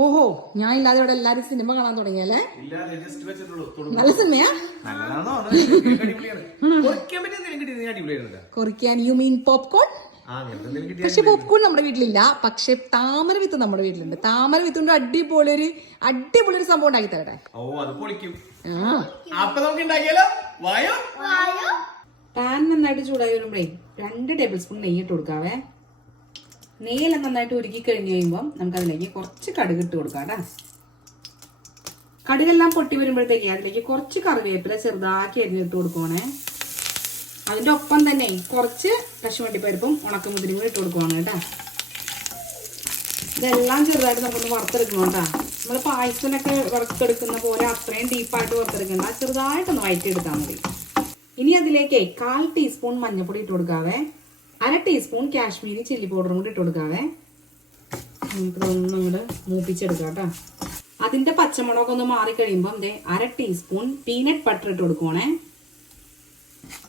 ഓഹോ, ഞാൻ ഇല്ലാതെ ഇവിടെ എല്ലാരും സിനിമ കാണാൻ തുടങ്ങിയല്ലേ? നല്ല സിനിമയാ? കൊറിക്കാൻ യു മീൻ പോപ്കോൺ? പക്ഷെ പോപ്കോൺ നമ്മുടെ വീട്ടിലില്ല. പക്ഷെ താമര വിത്ത് നമ്മുടെ വീട്ടിലുണ്ട്. താമര വിത്ത് കൊണ്ട് അടിപൊളി ഒരു സംഭവം ഉണ്ടാക്കി തരട്ടെ. പാൻ നന്നായിട്ട് ചൂടായി വരുമ്പോഴേ 2 ടേബിൾ സ്പൂൺ നെയ്യ് ഇട്ട് കൊടുക്കാവേ. നെയ്യെല്ലാം നന്നായിട്ട് ഉരുക്കി കഴിഞ്ഞ് കഴിയുമ്പോൾ നമുക്ക് അതിലേക്ക് കുറച്ച് കടുക് ഇട്ട് കൊടുക്കാം കേട്ടോ. കടുകെല്ലാം പൊട്ടി വരുമ്പോഴത്തേക്ക് അതിലേക്ക് കുറച്ച് കറിവേപ്പില ചെറുതാക്കി അരിഞ്ഞിട്ട് കൊടുക്കുവാണേ. അതിന്റെ ഒപ്പം തന്നെ കുറച്ച് കശുവണ്ടിപ്പരിപ്പും ഉണക്കമുന്തിരിയും കൂടി ഇട്ട് കൊടുക്കുവാണ് കേട്ടോ. ഇതെല്ലാം ചെറുതായിട്ട് നമുക്കൊന്ന് വറുത്തെടുക്കണം കേട്ടോ. നമ്മൾ പായസത്തിനൊക്കെ വറുത്തെടുക്കുന്ന പോലെ അത്രയും ഡീപ്പായിട്ട് വറുത്തെടുക്കണ്ട, ചെറുതായിട്ടൊന്ന് വഴറ്റിയെടുത്താൽ മതി. ഇനി അതിലേക്ക് 1/4 ടീസ്പൂൺ മഞ്ഞൾപ്പൊടി ഇട്ട് കൊടുക്കാവേ. 1/2 ടീസ്പൂൺ കാശ്മീരി ചില്ലി പൗഡറും കൂടി ഇട്ട് കൊടുക്കാവേ. നമുക്കിതൊന്നും കൂടെ മൂപ്പിച്ചെടുക്കാം കേട്ടോ. അതിന്റെ പച്ചമുളകൊക്കെ ഒന്ന് മാറിക്കഴിയുമ്പോൾ 1/2 ടീസ്പൂൺ പീനട്ട് ബട്ടർ ഇട്ട് കൊടുക്കുവാണേ.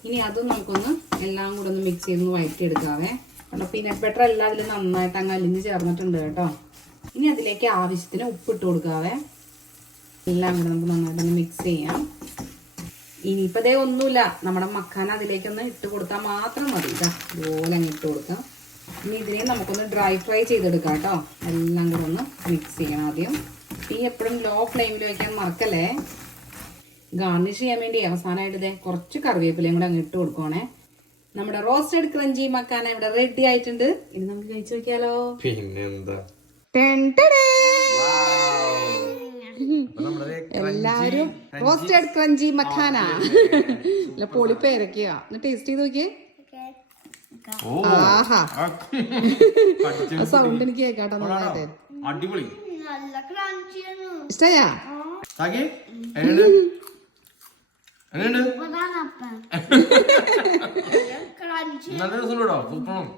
ഇനി അതും നമുക്കൊന്ന് എല്ലാം കൂടെ ഒന്ന് മിക്സ് ചെയ്ത് വഴറ്റിയെടുക്കാവേ. കാരണം പീനട്ട് ബട്ടർ എല്ലാം അതിൽ നന്നായിട്ട് അങ്ങ് അലിഞ്ഞ് ചേർന്നിട്ടുണ്ട് കേട്ടോ. ഇനി അതിലേക്ക് ആവശ്യത്തിന് ഉപ്പിട്ട് കൊടുക്കാവേ. എല്ലാം കൂടെ നമുക്ക് നന്നായിട്ടൊന്ന് മിക്സ് ചെയ്യാം. ഇനിയിപ്പോൾ ഒന്നുമില്ല, നമ്മുടെ മക്കാന അതിലേക്കൊന്ന് ഇട്ട് കൊടുത്താൽ മാത്രം മതി കേട്ടോ. ഇതുപോലെ അങ്ങ് ഇട്ട് കൊടുക്കാം. ഇനി ഇതിനെ നമുക്കൊന്ന് ഡ്രൈ ഫ്രൈ ചെയ്തെടുക്കാം കേട്ടോ. എല്ലാം കൂടെ ഒന്ന് മിക്സ് ചെയ്യണം ആദ്യം. തീ എപ്പോഴും ലോ ഫ്ലെയിമിൽ വയ്ക്കാൻ മറക്കല്ലേ. ഗാർണിഷ് ചെയ്യാൻ വേണ്ടി അവസാനമായിട്ട് കുറച്ച് കറിവേപ്പിലയും കൂടെ അങ്ങ് ഇട്ട് കൊടുക്കുവാണേ. നമ്മുടെ റോസ്റ്റഡ് ക്രഞ്ചി മക്കാന ഇവിടെ റെഡി ആയിട്ടുണ്ട്. ഇനി നമുക്ക് കഴിച്ചു നോക്കിയാലോ? പിന്നെന്താ, എല്ലാരും റോസ്റ്റഡ് ക്രഞ്ചി മക്കാന പൊളിപ്പേരൊക്കെയാ. ടേസ്റ്റ് ചെയ്ത് നോക്കിയേ. ആഹാ, സൗണ്ട് എനിക്ക് കേൾക്കാട്ടോ നന്നായിട്ട്. അടിപൊളി, ഇഷ്ടയാ?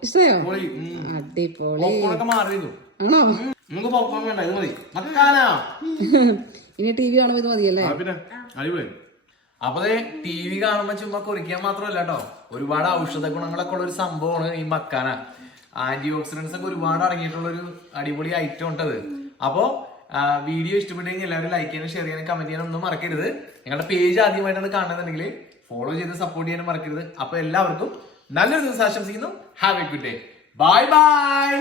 ഇഷ്ടയോ? അടിപൊളി ആണോ? ഇനി ടി വി കാണുമ്പോ ഇത് മതിയല്ലേ? അടിപൊളി. അപ്പൊ ടി വി കാണുമ്പോ ചുമ്മാ കുറിക്കാൻ മാത്രമല്ല കേട്ടോ, ഒരുപാട് ഔഷധ ഗുണങ്ങളൊക്കെ ഉള്ള ഒരു സംഭവമാണ് ഈ മക്കാന. ആന്റി ഓക്സിഡൻസ് ഒക്കെ ഒരുപാട് അടങ്ങിയിട്ടുള്ള ഒരു അടിപൊളി ഐറ്റം ഉണ്ടത്. അപ്പോ വീഡിയോ ഇഷ്ടപ്പെട്ടെങ്കിൽ എല്ലാവരും ലൈക്ക് ചെയ്യാനും ഷെയർ ചെയ്യാനും കമന്റ് ചെയ്യാനും ഒന്നും മറക്കരുത്. നിങ്ങളുടെ പേജ് ആദ്യമായിട്ടാണ് കാണുന്നുണ്ടെങ്കിൽ ഫോളോ ചെയ്ത് സപ്പോർട്ട് ചെയ്യാനും മറക്കരുത്. അപ്പൊ എല്ലാവർക്കും നല്ലൊരു ദിവസം ആശംസിക്കുന്നു. Have A good day. Bye bye.